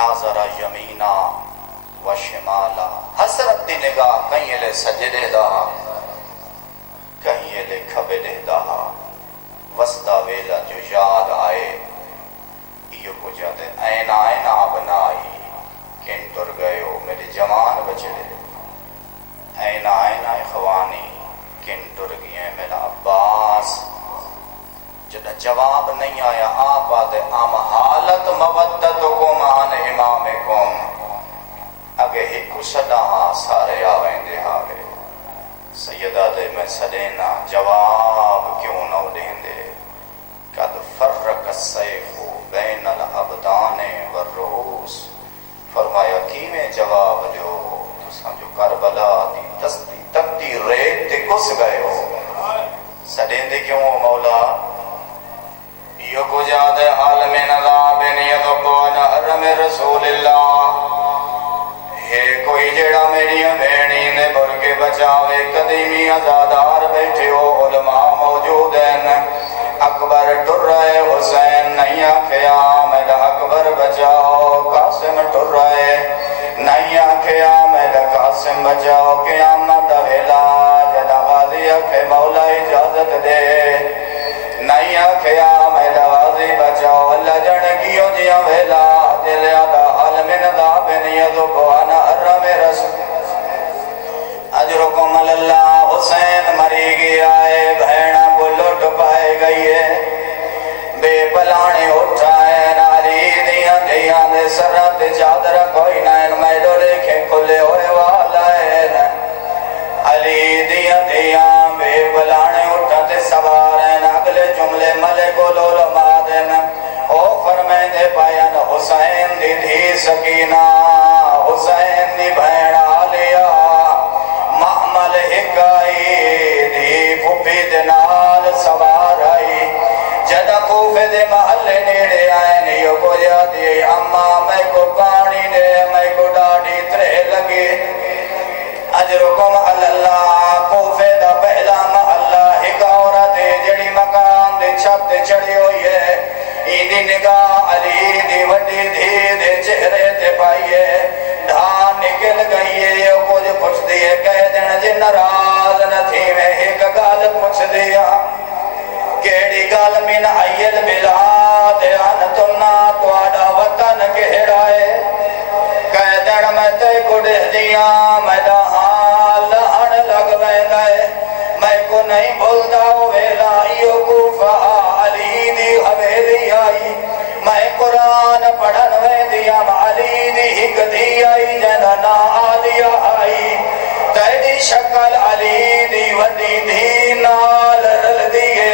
ناظر یمینا و شمالا حسرت دی نگاہ کہیں لے سجدے دا کہیں لے کھبے دا وسطہ ویلا جو یاد آئے ایو کو جاتے اینا اینا بنائی کن تر گئے ہو میرے جوان بچڑے اینا اینا خوانی کن تر گئے میرا عباس جدہ جواب نہیں آیا آپ آتے ام حالت مودتکم عن امامکم اگے ہکو صدا سارے آویں دے آگے سیدہ دے میں سلینا جواب کیوں نہ دیں دے قد فرق السیف بین الابدان والرؤوس فرمایا کیویں جواب دیو تساں جو کربلا دی تستی تکتی ریت تے گس گئے ہو سدیں دے کیوں مولا یہ کو جاد عالم نظام یدقون حرم رسول اللہ ہے کوئی جڑا میری بھینی نے بھر کے بچاوے قدیمی ازادار بیٹھے ہو علماء موجود ہیں اکبر ٹر رہے حسین نہیں آکھیا میرا اکبر بچاؤ قاسم ٹر رہے نہیں آکھیا میرا قاسم بچاؤ قیامت ویلا جدا غازی آکھے مولا اجازت دے نہیں آکھیا میرا غازی بچاؤ اللہ جن کیوں جیا ویلا دل آدھا عالم نظام یذکرون حرم رسول اجرکم اللہ حسین مری گیا ہے بہنہ کو لٹ پائے گئی ہے بے پلانے اٹھائے ناری دیاں دیاں دے سرات چادر کوئی نائن میڈو ریکھے کھلے ہوئے والا ہے علی دیاں دیاں بے پلانے اٹھاتے سوار ہیں اگلے جملے ملک و لولما دن او فرمائے دے پایان حسین دی دھی سکینہ حسین دی بہن آلیا محمل حکائی دی پھوپی دنال سوار آئی جدہ کوفے دے محلے نیڑے آئے نیو کو یادی اماں میں کو پانی دے میں کو ڈاڑی ترے لگے اجرکم اللہ کوفے دا پہلا محلہ ایک عورت جڑی مکان دے چھت دے چڑھی ہوئی ہے ایدی نگاہ علی دی وڈی دھی دے چہرے تے پائیے ڈھان نکل گئی ہے کچھ پوچھ دیئے کہہ دن جن ناراض نہ تھی میں ایک گال پوچھ دیا کیڑی گال من ایل بلاد انتنا تواڈا وطن کہڑا ہے کہہ دن میں تے کڑے دیا میں حال ہن لگ گئے میں کو نہیں بھولتا ویلا ایو کوفہ علی دی حویلی آئی میں قرآن پڑھن وے دیا علی دی ہک دی آئی جننا آلیا آئی تیری شکل علی دی ودی دی نال رل دیئے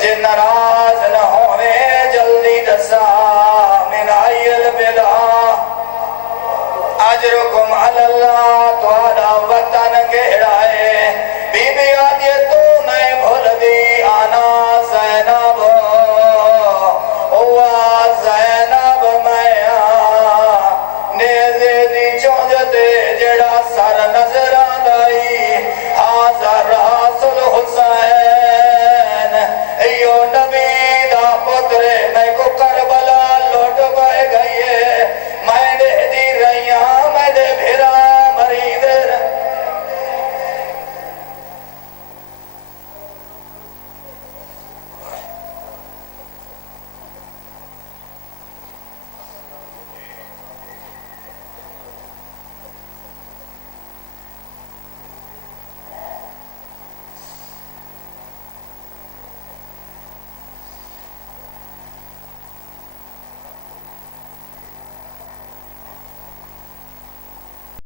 جن ناراض نہ ہوئے جلدی دسا من آئیل بلا اجرکم اللہ تواڈا وطن کہڑا ہے بی بی آدیت